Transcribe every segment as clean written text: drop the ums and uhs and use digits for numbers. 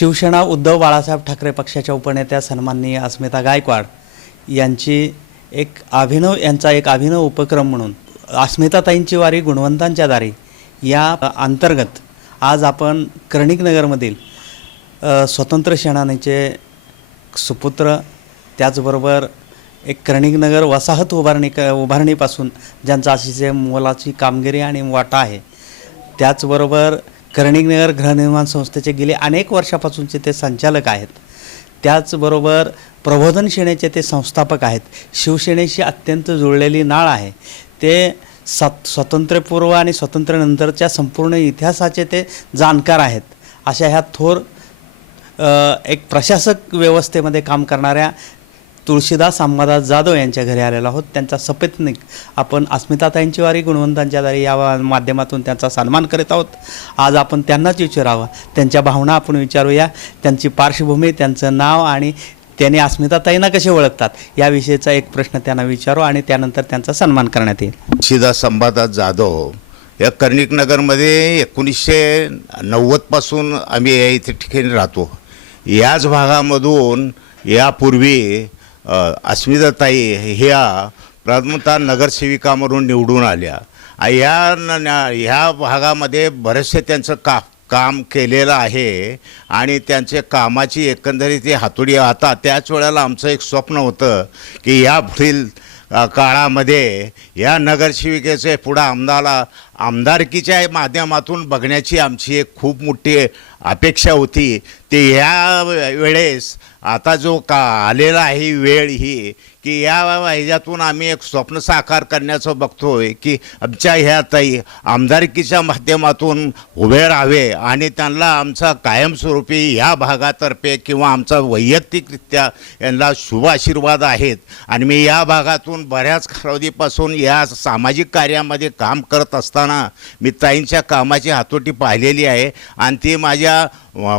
शिवसेना उद्धव बाळासाहेब ठाकरे पक्षाच्या उपनेत्या सन्माननीय अस्मिता गायकवाड यांचा एक अभिनव उपक्रम म्हणून अस्मिताताईंची वारी गुणवंतांच्या दारी या अंतर्गत आज आपण कर्णिकनगरमधील स्वतंत्र सेनानीचे सुपुत्र त्याचबरोबर एक कर्णिकनगर वसाहत उभारणीपासून ज्यांचा अतिशय मोलाची कामगिरी आणि वाटा आहे, त्याचबरोबर कर्णिकनगर गृहनिर्माण संस्थेचे गेले अनेक वर्षापासूनचे ते संचालक आहेत, त्याचबरोबर प्रबोधन सेनेचे ते संस्थापक आहेत, शिवसेनेशी अत्यंत जुळलेली नाळ आहे, ते स्वातंत्र्यपूर्व आणि स्वातंत्र्यानंतरच्या संपूर्ण इतिहासाचे ते जाणकार आहेत. अशा ह्या थोर एक प्रशासक व्यवस्थेमध्ये काम करणाऱ्या तुळशीदास अंबादास जाधव यांच्या घरी आलेलो आहोत. त्यांचा सपत्नीक आपण अस्मिताताईंची वारी गुणवंतांच्या दारी या माध्यमातून त्यांचा सन्मान करीत आहोत. आज आपण त्यांनाच विचारावं, त्यांच्या भावना आपण विचारूया, त्यांची पार्श्वभूमी, त्यांचं नाव आणि त्यांनी अस्मिताताईंना कसे ओळखतात याविषयीचा एक प्रश्न त्यांना विचारू आणि त्यानंतर त्यांचा सन्मान करण्यात येईल. तुळशीदास अंबादास जाधव या कर्णिकनगरमध्ये 1990पासून आम्ही या इथे ठिकाणी राहतो. याच भागामधून यापूर्वी अस्मिताताई ह्या प्रथमतः नगरसेविका म्हणून निवडून आल्या. ह्या भागामध्ये बरेचसे त्यांचं काम केलेलं आहे आणि त्यांचे कामाची एकंदरीत हातोडी. आता त्याच वेळेला आमचं एक स्वप्न होतं की या पुढील काळामध्ये या नगरसेविकेचे पुढं आमदारकीच्या माध्यमातून बघण्याची आमची एक खूप मोठी अपेक्षा होती. ते ह्या वेळेस आता जो आलेला आहे वेळ ही की या ह्याच्यातून आम्ही एक स्वप्न साकार करण्याचं बघतोय की आमच्या ह्या ताई आमदारकीच्या माध्यमातून उभे राहावे आणि त्यांना आमचा कायमस्वरूपी ह्या भागातर्फे किंवा आमचा वैयक्तिकरित्या यांना शुभ आशीर्वाद आहेत. आणि मी या भागातून बऱ्याच कालावधीपासून या सामाजिक कार्यामध्ये काम करत असताना मी ताईंच्या कामाची हातोटी पाहिलेली आहे आणि ती माझ्या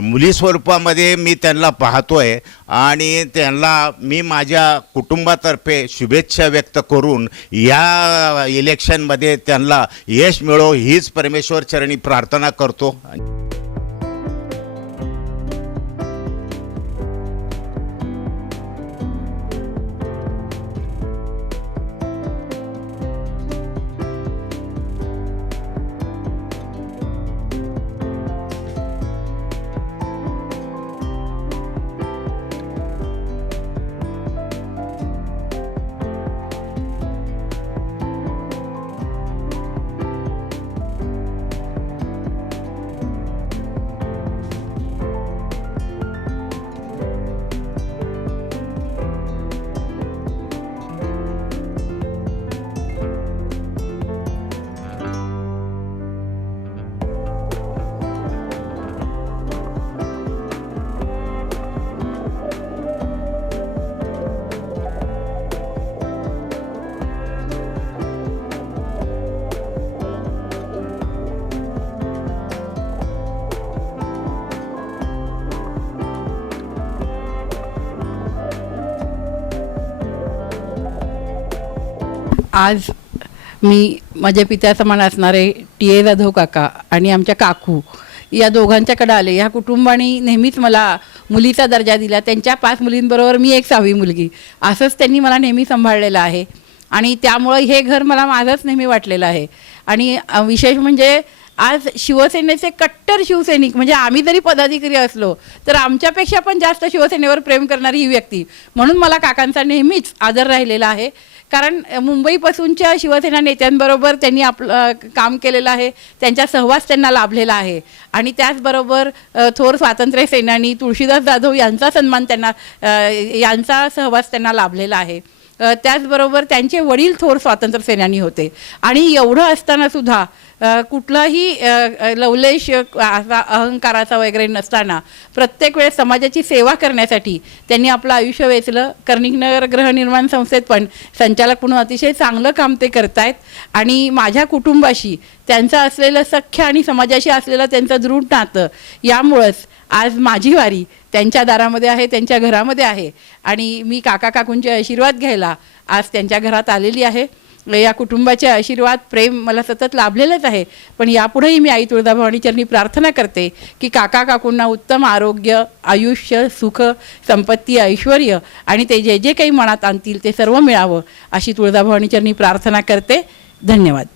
मुली स्वरूपामध्ये मी त्यांना पाहतोय आणि त्यांना मी माझ्या कुटुंबातर्फे शुभेच्छा व्यक्त करून या इलेक्शनमध्ये त्यांना यश मिळो हीच परमेश्वर चरणी प्रार्थना करतो. आज मी माझ्या पित्या समान असणारे टी.ए. जाधव काका आणि आमच्या काकू या दोघांच्याकडे आले. ह्या कुटुंबाने नेहमीच मला मुलीचा दर्जा दिला. त्यांच्या 5 मुलींबरोबर मी एक 6वी मुलगी असंच त्यांनी मला नेहमी सांभाळलेलं आहे आणि त्यामुळं हे घर मला माझंच नेहमी वाटलेलं आहे. आणि विशेष म्हणजे आज शिवसेनेचे कट्टर शिवसैनिक म्हणजे आम्ही जरी पदाधिकारी असलो तर आमच्यापेक्षा पण जास्त शिवसेनेवर प्रेम करणारी ही व्यक्ती म्हणून मला काकांचा नेहमीच आदर राहिलेला आहे. कारण मुंबईपासूनच्या शिवसेना नेत्यांबरोबर त्यांनी आपलं काम केलेलं आहे, त्यांचा सहवास त्यांना लाभलेला आहे. आणि त्याचबरोबर थोर स्वातंत्र्य सेनानी तुळशीदास जाधव यांचा सन्मान यांचा सहवास त्यांना लाभलेला आहे. त्याचबरोबर त्यांचे वडील थोर स्वातंत्र्य सेनानी होते. आणि एवढं असतानासुद्धा कुठलाही लवलेश अहंकाराचा वगैरे नसताना प्रत्येक वेळेस समाजाची सेवा करण्यासाठी त्यांनी आपलं आयुष्य वेचलं. कर्णिकनगर गृहनिर्माण संस्थेत पण संचालक म्हणून अतिशय चांगलं काम ते करतायत. आणि माझ्या कुटुंबाशी त्यांचं असलेलं सख्य आणि समाजाशी असलेलं त्यांचं दृढ नातं यामुळंच आज माझी वारी त्यांच्या दारामध्ये आहे, त्यांच्या घरामध्ये आहे. आणि मी काका काकूंचे आशीर्वाद घ्यायला आज त्यांच्या घरात आलेली आहे. या कुटुंबाचे आशीर्वाद प्रेम मला सतत लाभलेलंच आहे. पण यापुढेही मी आई तुळजाभवानी चरणी प्रार्थना करते की काका काकूंना उत्तम आरोग्य, आयुष्य, सुख, संपत्ती, ऐश्वर आणि ते जे जे काही मनात आणतील ते सर्व मिळावं अशी तुळजाभवानी चरणी प्रार्थना करते. धन्यवाद.